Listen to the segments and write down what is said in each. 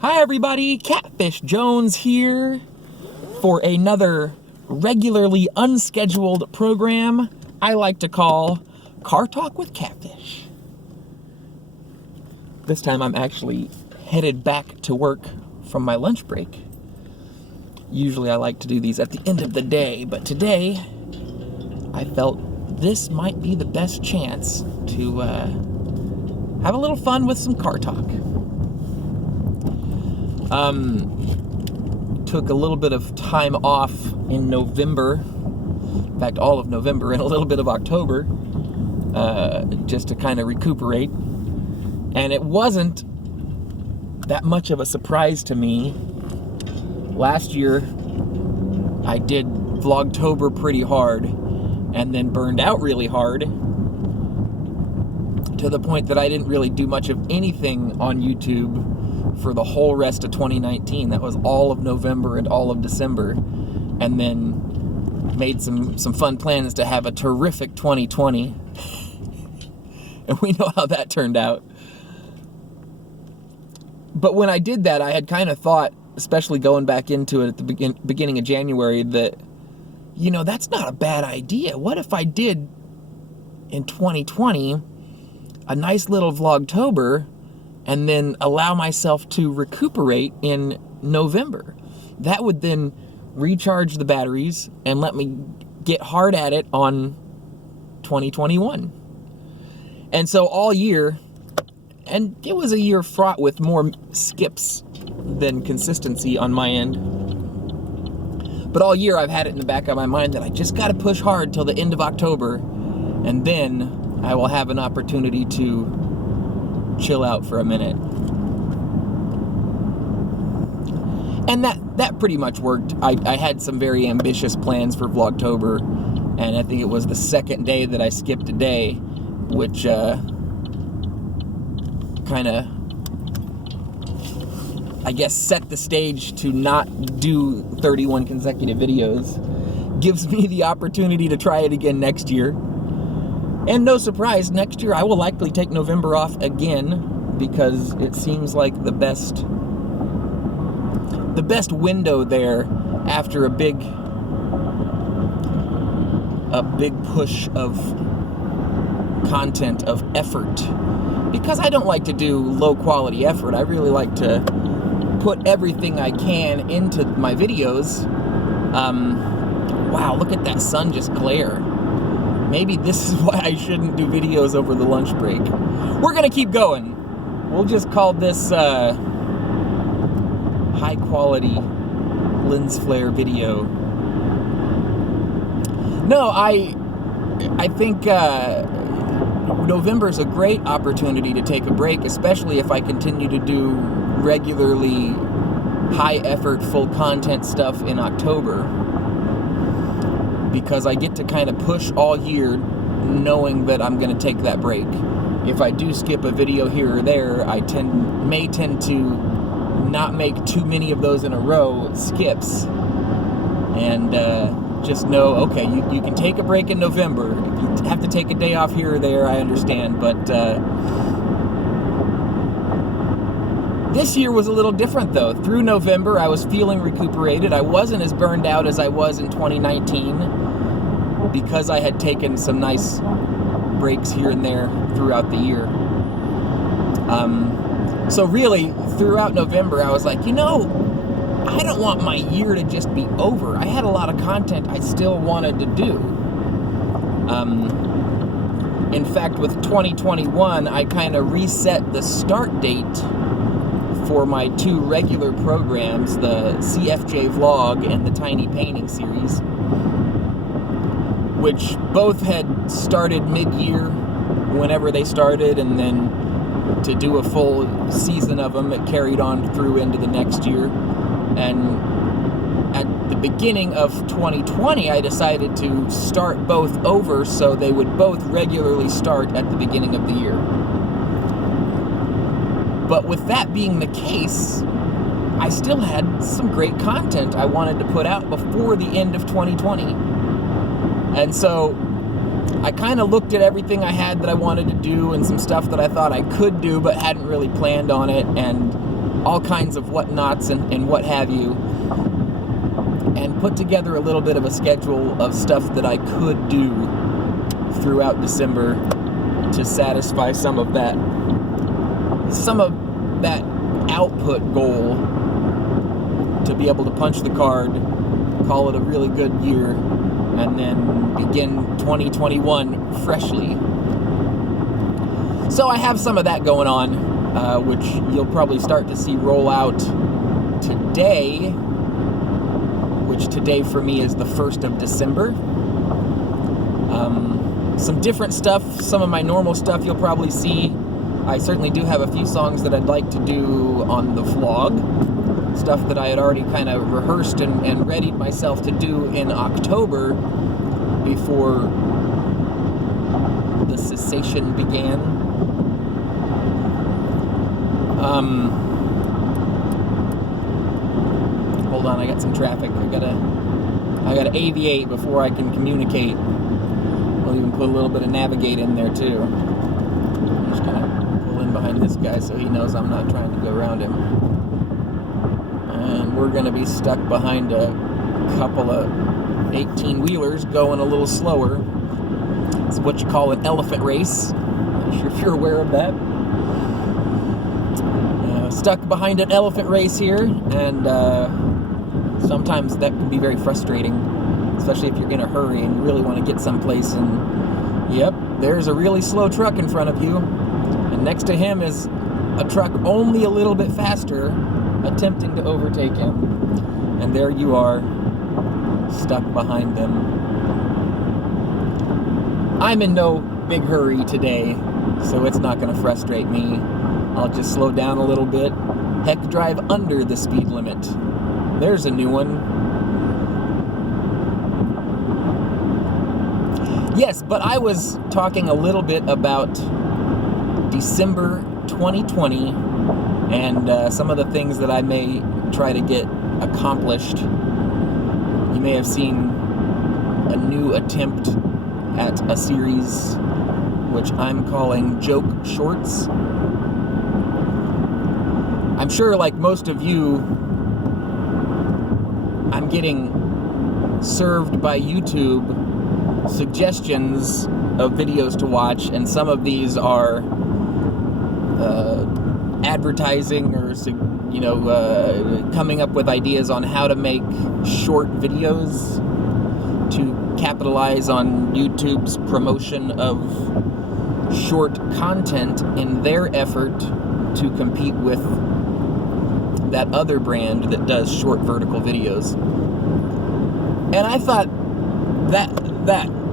Hi everybody, Catfish Jones here for another regularly unscheduled program I like to call Car Talk with Catfish. This time I'm actually headed back to work from my lunch break. Usually I like to do these at the end of the day, but today I felt this might be the best chance to have a little fun with some car talk. Took a little bit of time off in November, in fact all of November and a little bit of October, just to kind of recuperate. And it wasn't that much of a surprise to me. Last year I did Vlogtober pretty hard and then burned out really hard to the point that I didn't really do much of anything on YouTube for the whole rest of 2019. That was all of November and all of December, and then made some fun plans to have a terrific 2020. And we know how that turned out. But when I did that, I had kind of thought, especially going back into it at the beginning of January, that, you know, that's not a bad idea. What if I did in 2020 a nice little Vlogtober and then allow myself to recuperate in November? That would then recharge the batteries and let me get hard at it on 2021. And so all year, and it was a year fraught with more skips than consistency on my end, but all year I've had it in the back of my mind that I just got to push hard till the end of October, and then I will have an opportunity to chill out for a minute. And that pretty much worked. I had some very ambitious plans for Vlogtober, and I think it was the second day that I skipped a day, which kind of, I guess, set the stage to not do 31 consecutive videos. Gives me the opportunity to try it again next year. And no surprise, next year I will likely take November off again, because it seems like the best window there after a big push of content, of effort. Because I don't like to do low quality effort. I really like to put everything I can into my videos. Wow, look at that sun just glare. Maybe this is why I shouldn't do videos over the lunch break. We're gonna keep going. We'll just call this high quality lens flare video. No, I think November's a great opportunity to take a break, especially if I continue to do regularly high effort, full content stuff in October. Because I get to kind of push all year knowing that I'm going to take that break. If I do skip a video here or there, I may tend to not make too many of those in a row skips. And just know, okay, you can take a break in November. If you have to take a day off here or there, I understand. But this year was a little different, though. Through November, I was feeling recuperated. I wasn't as burned out as I was in 2019 because I had taken some nice breaks here and there throughout the year. So really, throughout November, I was like, you know, I don't want my year to just be over. I had a lot of content I still wanted to do. In fact, with 2021, I kind of reset the start date for my two regular programs, the CFJ Vlog and the Tiny Painting series, which both had started mid-year whenever they started, and then to do a full season of them, it carried on through into the next year. And at the beginning of 2020, I decided to start both over so they would both regularly start at the beginning of the year. But with that being the case, I still had some great content I wanted to put out before the end of 2020. And so I kind of looked at everything I had that I wanted to do and some stuff that I thought I could do but hadn't really planned on it, and all kinds of whatnots and what have you, and put together a little bit of a schedule of stuff that I could do throughout December to satisfy some of that output goal, to be able to punch the card, call it a really good year, and then begin 2021 freshly. So I have some of that going on, which you'll probably start to see roll out today, which today for me is the 1st of December. Some different stuff, some of my normal stuff you'll probably see. I certainly do have a few songs that I'd like to do on the vlog, stuff that I had already kind of rehearsed and readied myself to do in October before the cessation began. Hold on, I got some traffic. I gotta aviate before I can communicate. We'll even put a little bit of navigate in there too. I'm just gonna pull in behind this guy so he knows I'm not trying to go around him. And we're gonna be stuck behind a couple of 18-wheelers going a little slower. It's what you call an elephant race. I'm not sure if you're aware of that. Stuck behind an elephant race here, and sometimes that can be very frustrating, especially if you're in a hurry and you really want to get someplace, and yep, there's a really slow truck in front of you, and next to him is a truck only a little bit faster attempting to overtake him, and there you are, stuck behind them. I'm in no big hurry today, so it's not going to frustrate me. I'll just slow down a little bit. Heck, drive under the speed limit. There's a new one. Yes, but I was talking a little bit about December 2020 and some of the things that I may try to get accomplished. You may have seen a new attempt at a series which I'm calling Joke Shorts. I'm sure, like most of you, I'm getting served by YouTube suggestions of videos to watch, and some of these are advertising or, coming up with ideas on how to make short videos to capitalize on YouTube's promotion of short content in their effort to compete with that other brand that does short vertical videos. And I thought that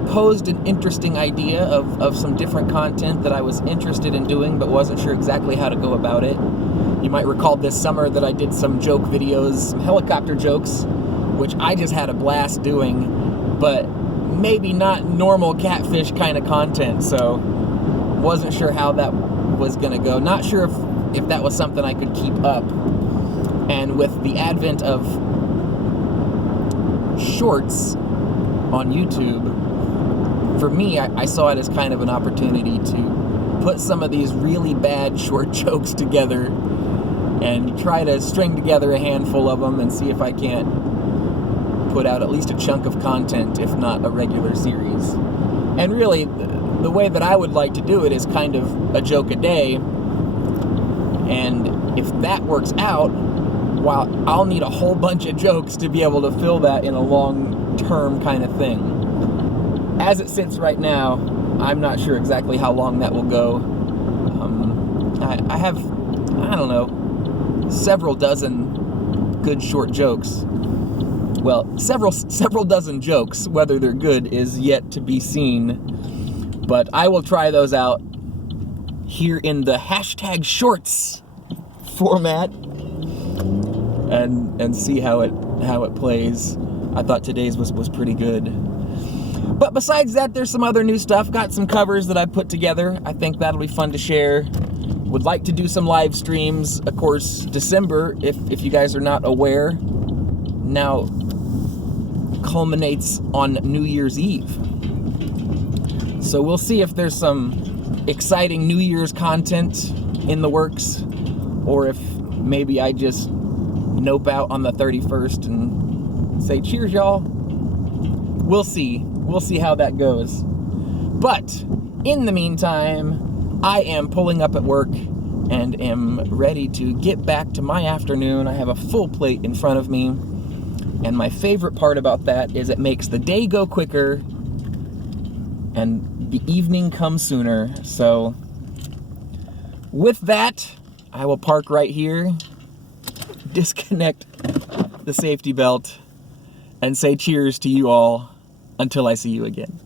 posed an interesting idea of some different content that I was interested in doing but wasn't sure exactly how to go about it. You might recall this summer that I did some joke videos, some helicopter jokes, which I just had a blast doing, but maybe not normal Catfish kind of content, so wasn't sure how that was going to go. Not sure if that was something I could keep up. And with the advent of shorts on YouTube, for me, I saw it as kind of an opportunity to put some of these really bad short jokes together and try to string together a handful of them and see if I can't put out at least a chunk of content, if not a regular series. And really, the way that I would like to do it is kind of a joke a day, and if that works out, well, I'll need a whole bunch of jokes to be able to fill that in a long-term kind of thing. As it sits right now, I'm not sure exactly how long that will go. I have, I don't know, several dozen good short jokes. Well, several dozen jokes. Whether they're good is yet to be seen. But I will try those out here in the hashtag shorts format and see how it plays. I thought today's was pretty good. But besides that, there's some other new stuff. Got some covers that I put together. I think that'll be fun to share. Would like to do some live streams. Of course, December, if you guys are not aware, now culminates on New Year's Eve. So we'll see if there's some exciting New Year's content in the works, or if maybe I just nope out on the 31st and say, cheers, y'all. We'll see. We'll see how that goes. But in the meantime, I am pulling up at work and am ready to get back to my afternoon. I have a full plate in front of me. And my favorite part about that is it makes the day go quicker and the evening come sooner. So with that, I will park right here, disconnect the safety belt, and say cheers to you all until I see you again.